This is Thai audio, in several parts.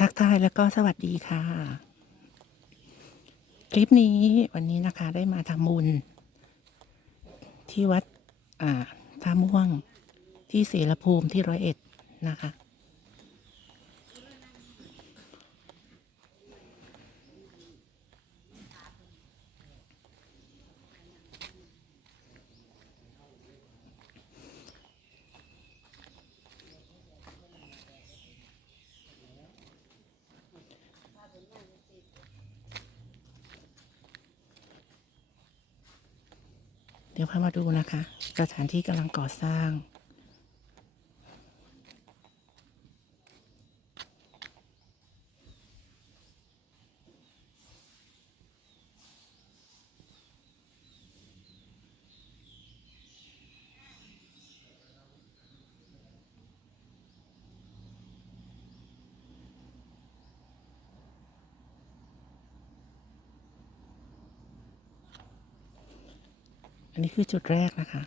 ทักทายแล้วก็สวัสดีค่ะ คลิปนี้วันนี้นะคะได้มาทำบุญ ที่วัดอ่าท่าม่วงที่เสรภูมิที่ร้อยเอ็ดนะคะ ดี๋ยวพามาดูนะคะ สถานที่กำลังก่อสร้าง นนี้คือจุดแรกนะคะ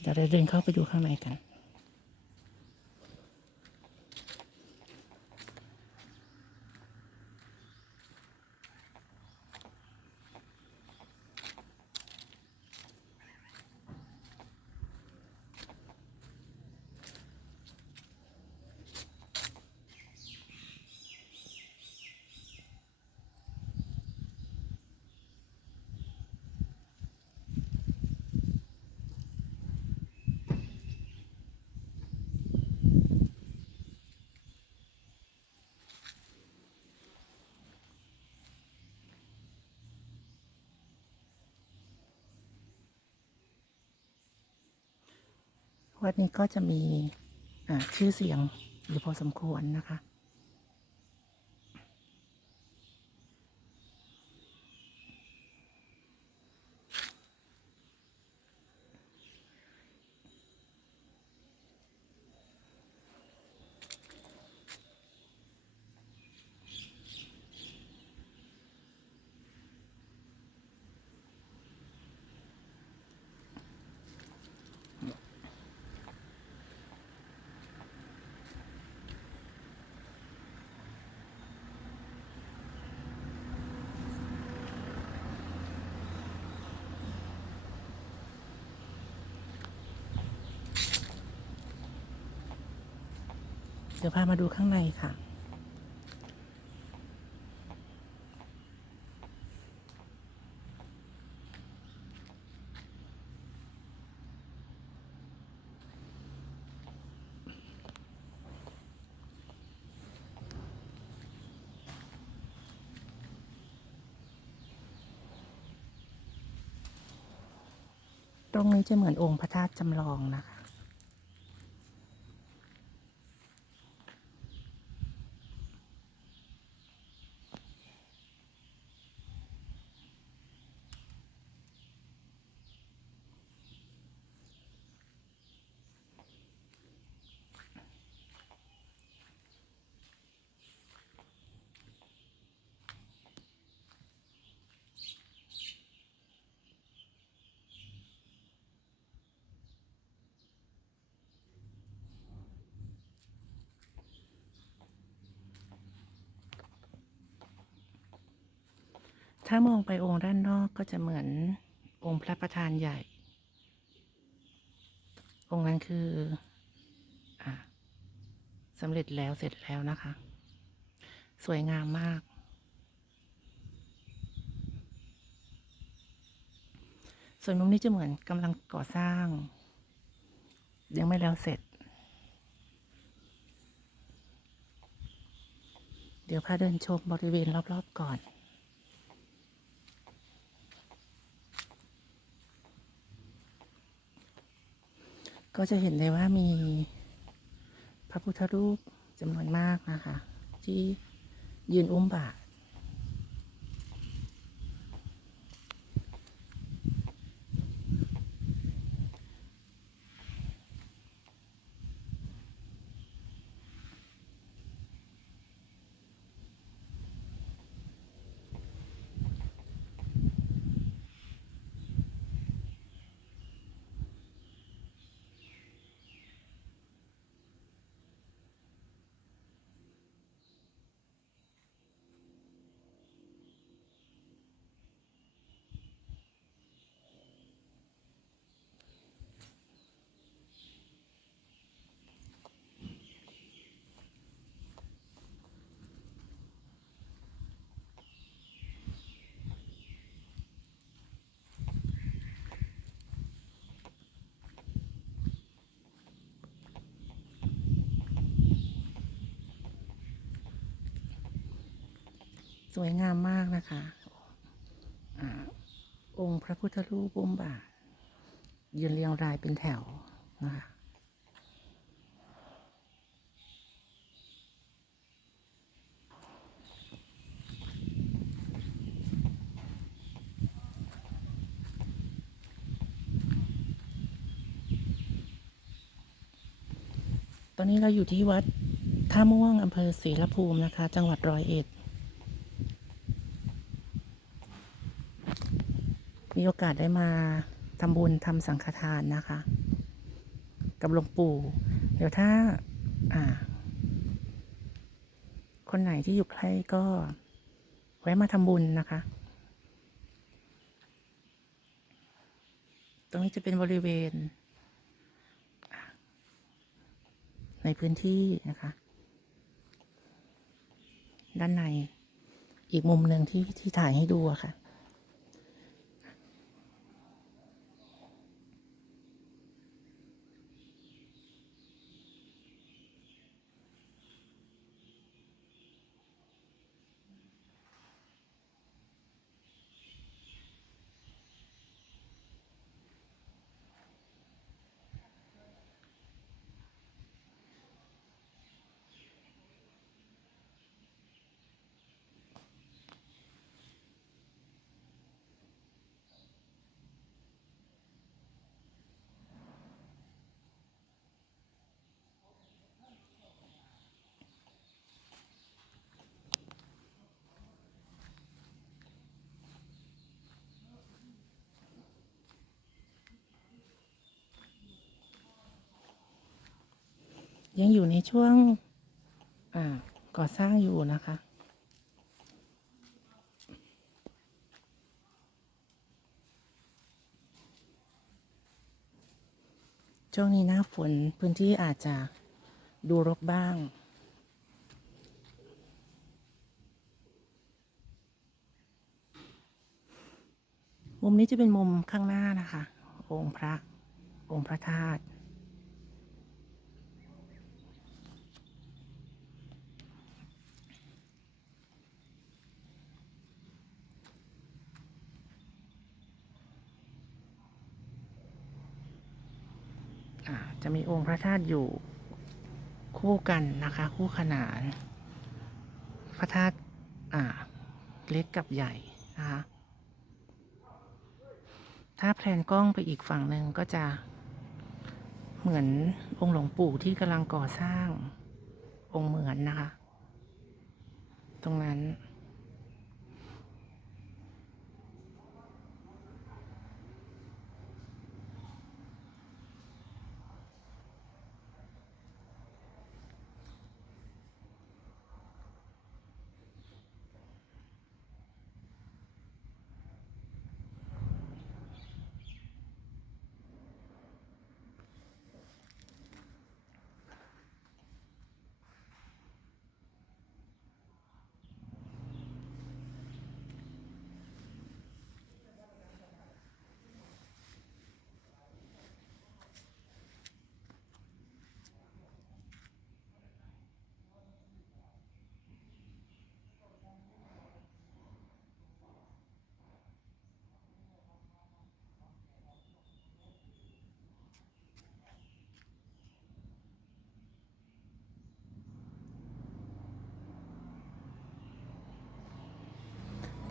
เดี๋ยวเราเดินเข้าไปดูข้างในกัน วัดนี้ก็จะมีชื่อเสียงอยู่พอสมควรนะคะ เดี๋ยวพามาดูข้างในค่ะ ตรงนี้จะเหมือนองค์พระธาตุจำลองนะคะ ถ้ามองไปองค์ด้านนอกก็จะเหมือนองค์พระประธานใหญ่ องค์นั้นคืออ่าสำเร็จแล้วเสร็จแล้วนะคะ สวยงามมาก ส่วนมุมนี้จะเหมือนกำลังก่อสร้าง ยังไม่แล้วเสร็จ เดี๋ยวพาเดินชมบริเวณรอบๆก่อน ก็จะเห็นเลยว่ามีพระพุทธรูปจำนวนมากนะคะ ที่ยืนอุ้มบาตร สวยงามมากนะคะอองค์พระพุทธรูปบุมบาทยืนเรียงรายเป็นแถวนะคะตอนนี้เราอยู่ที่วัดท่าม่วงอำเภอศรีละภูมินะคะ จังหวัดร้อยเอ็ด มีโอกาสได้มาทำบุญทำสังฆทานนะคะ กับหลวงปู่ เดี๋ยวถ้า อ่า คนไหนที่อยู่ใกล้ก็ แวะมาทำบุญนะคะ ตรงนี้จะเป็นบริเวณ ในพื้นที่นะคะ ด้านในอีกมุมหนึ่งที่ที่ถ่ายให้ดูอะค่ะ ยังอยู่ในช่วงก่อสร้างอยู่นะคะ ช่วงนี้หน้าฝนพื้นที่อาจจะดูรกบ้างมุมนี้จะเป็นมุมข้างหน้านะคะ องค์พระ องค์พระธาตุ อ่า จะมีองค์พระธาตุอยู่คู่กันนะคะ คู่ขนาน พระธาตุอ่าเล็กกับใหญ่นะคะถ้าแพลนกล้องไปอีกฝั่งหนึ่งก็จะเหมือนองค์หลวงปู่ที่กำลังก่อสร้างองค์เหมือนนะคะ ตรงนั้น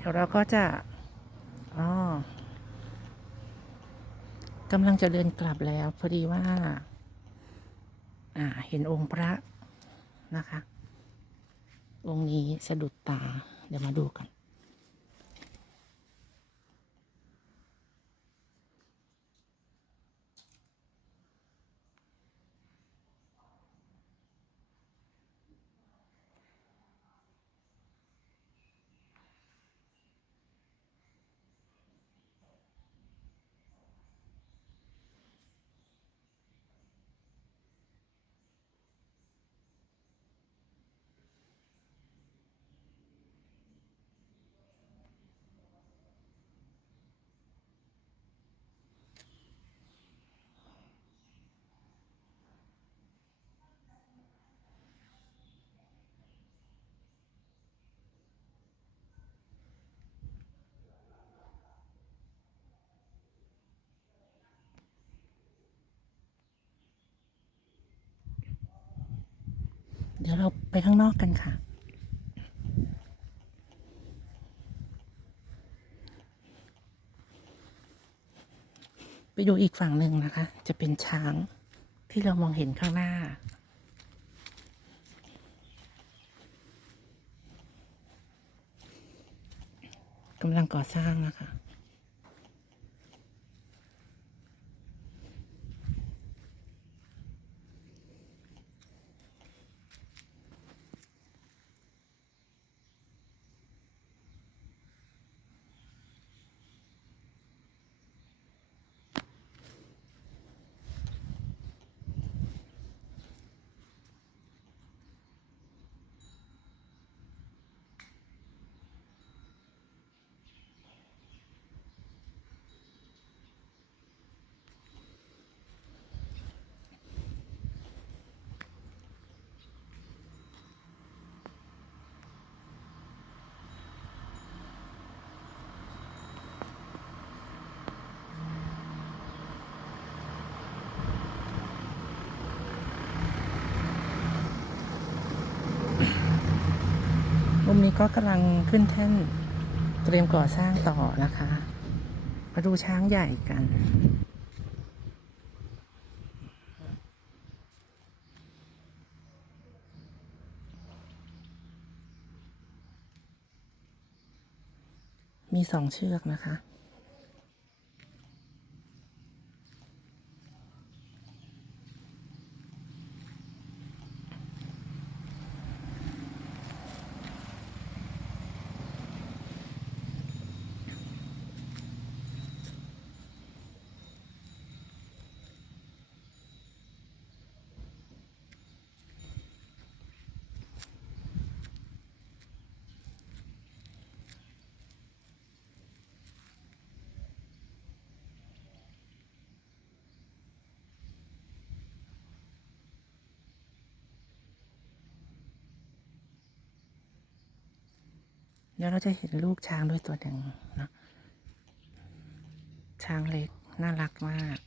ดี๋ยวเราก็จะอ๋อกำลังจะเดินกลับแล้ว พอดีว่า อ่า เห็นองค์พระนะคะ องค์นี้สะดุดตา เดี๋ยวมาดูกัน ดี๋ยวเราไปข้างนอกกันค่ะ ไปดูอีกฝั่งหนึ่งนะคะ จะเป็นช้างที่เรามองเห็นข้างหน้า กำลังก่อสร้างนะคะ ก็กำลังขึ้นแท่นเตรียมก่อสร้างต่อนะคะ มาดูช้างใหญ่กัน มีสองเชือกนะคะ เดี๋ยวเราจะเห็นลูกช้างด้วยตัวหนึ่งเนะช้างเล็กน่ารักมาก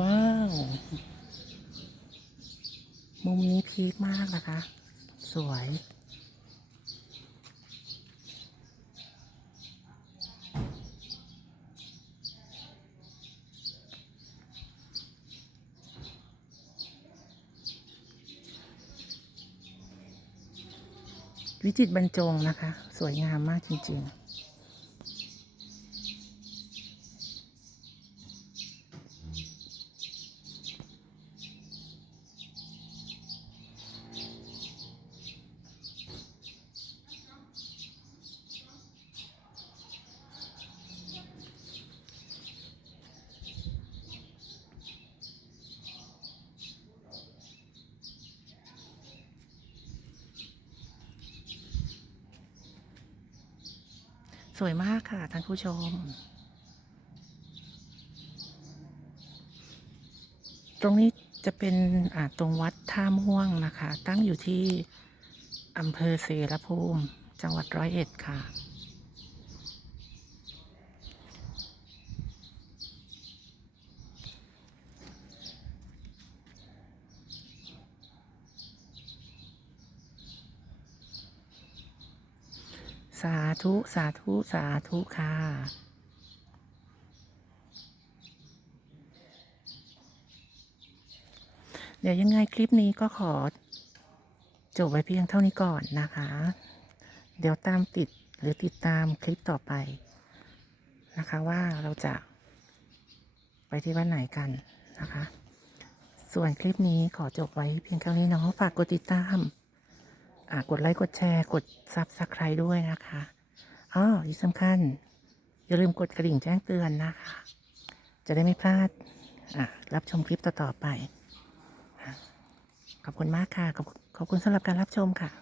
ว้าว มุมนี้พีคมากนะคะ สวย วิจิตบรรจงนะคะ สวยงามมากจริง ๆ ส วยมากค่ะท่านผู้ชม ตรงนี้จะเป็นอ่าตรงวัดท่าม่วงนะคะ ตั้งอยู่ที่อำเภอเสรภูมิ จังหวัดร้อยเอ็ดค่ะ สาธุ สาธุ สาธุค่ะเดี๋ยวยังไงคลิปนี้ก็ขอ จบไว้เพียงเท่านี้ก่อนนะคะ เดี๋ยวตามติดหรือติดตามคลิปต่อไปนะคะว่าเราจะไปที่บ้านไหนกันนะคะ ส่วนคลิปนี้ขอจบไว้เพียงเท่านี้เนาะฝากกดติดตาม กดไลค์กดแชร์กดซับสไครด้วยนะคะอ๋อที่สำคัญ อย่าลืมกดกระดิ่งแจ้งเตือนนะคะ จะได้ไม่พลาดรับชมคลิปต่อๆไป ขอบคุณมากค่ะ ขอบขอบคุณสำหรับการรับชมค่ะ